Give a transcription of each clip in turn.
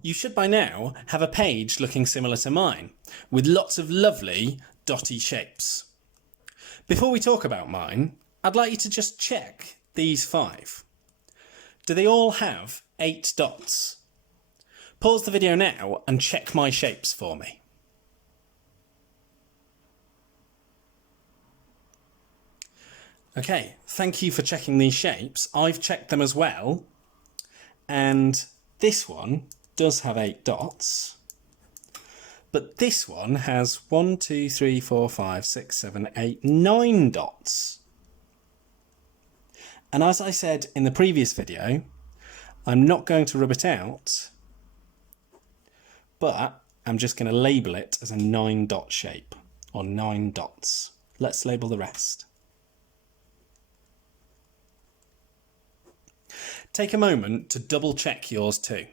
You should by now have a page looking similar to mine, with lots of lovely dotty shapes. Before we talk about mine, I'd like you to just check these 5. Do they all have 8 dots? Pause the video now and check my shapes for me. Okay, thank you for checking these shapes. I've checked them as well, and this one does have 8 dots, but this one has 1, 2, 3, 4, 5, 6, 7, 8, 9 dots. And as I said in the previous video, I'm not going to rub it out, but I'm just going to label it as a 9 dot shape, or 9 dots. Let's label the rest. Take a moment to double check yours too.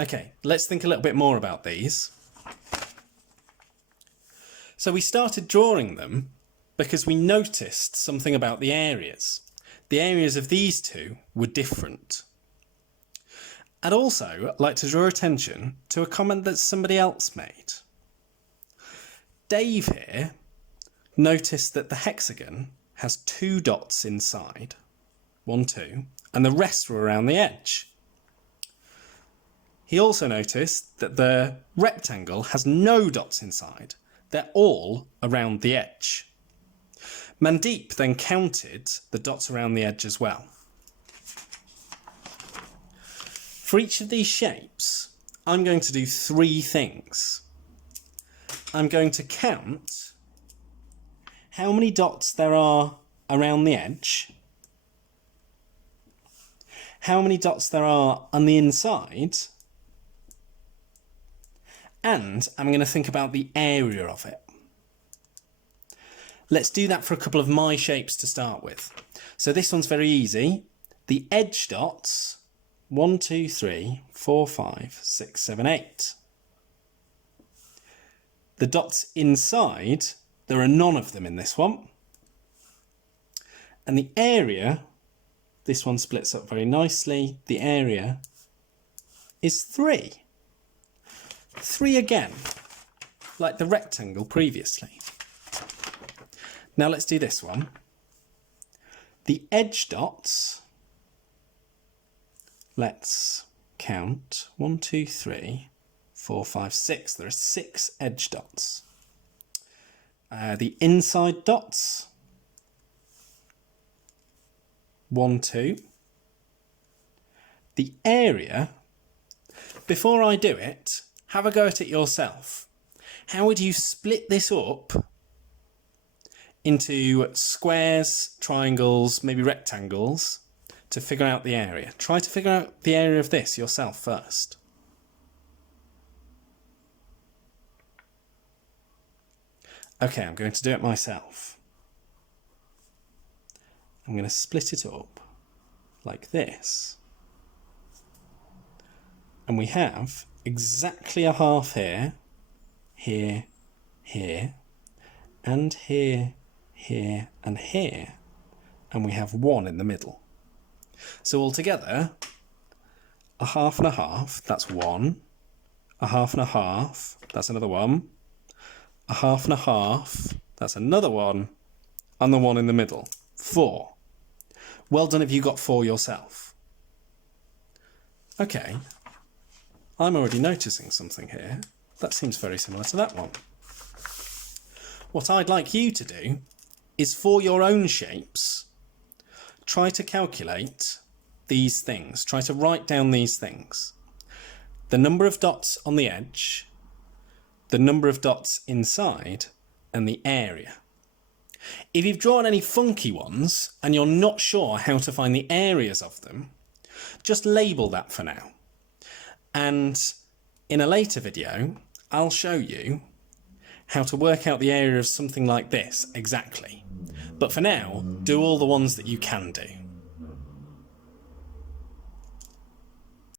Okay, let's think a little bit more about these. So we started drawing them because we noticed something about the areas. The areas of these two were different. I'd also like to draw attention to a comment that somebody else made. Dave here noticed that the hexagon has 2 dots inside, 1, 2, and the rest were around the edge. He also noticed that the rectangle has no dots inside. They're all around the edge. Mandeep then counted the dots around the edge as well. For each of these shapes, I'm going to do 3 things. I'm going to count how many dots there are around the edge, how many dots there are on the inside, and I'm going to think about the area of it. Let's do that for a couple of my shapes to start with. So this one's very easy. The edge dots, 1, 2, 3, 4, 5, 6, 7, 8. The dots inside, there are none of them in this one. And the area, this one splits up very nicely. The area is 3. 3 again, like the rectangle previously. Now let's do this one. The edge dots, let's count 1, 2, 3, 4, 5, 6. There are 6 edge dots. The inside dots, 1, 2. The area, before I do it, have a go at it yourself. How would you split this up into squares, triangles, maybe rectangles to figure out the area? Try to figure out the area of this yourself first. Okay, I'm going to do it myself. I'm going to split it up like this. And we have exactly a half here, here, here, and here, here, and here. And we have 1 in the middle. So altogether, a half and a half, that's 1. A half and a half, that's another 1. A half and a half, that's another 1, and the 1 in the middle, 4. Well done if you got 4 yourself. Okay, I'm already noticing something here. That seems very similar to that one. What I'd like you to do is, for your own shapes, try to calculate these things. Try to write down these things. The number of dots on the edge, the number of dots inside, and the area. If you've drawn any funky ones and you're not sure how to find the areas of them, just label that for now. And in a later video, I'll show you how to work out the area of something like this exactly. But for now, do all the ones that you can do.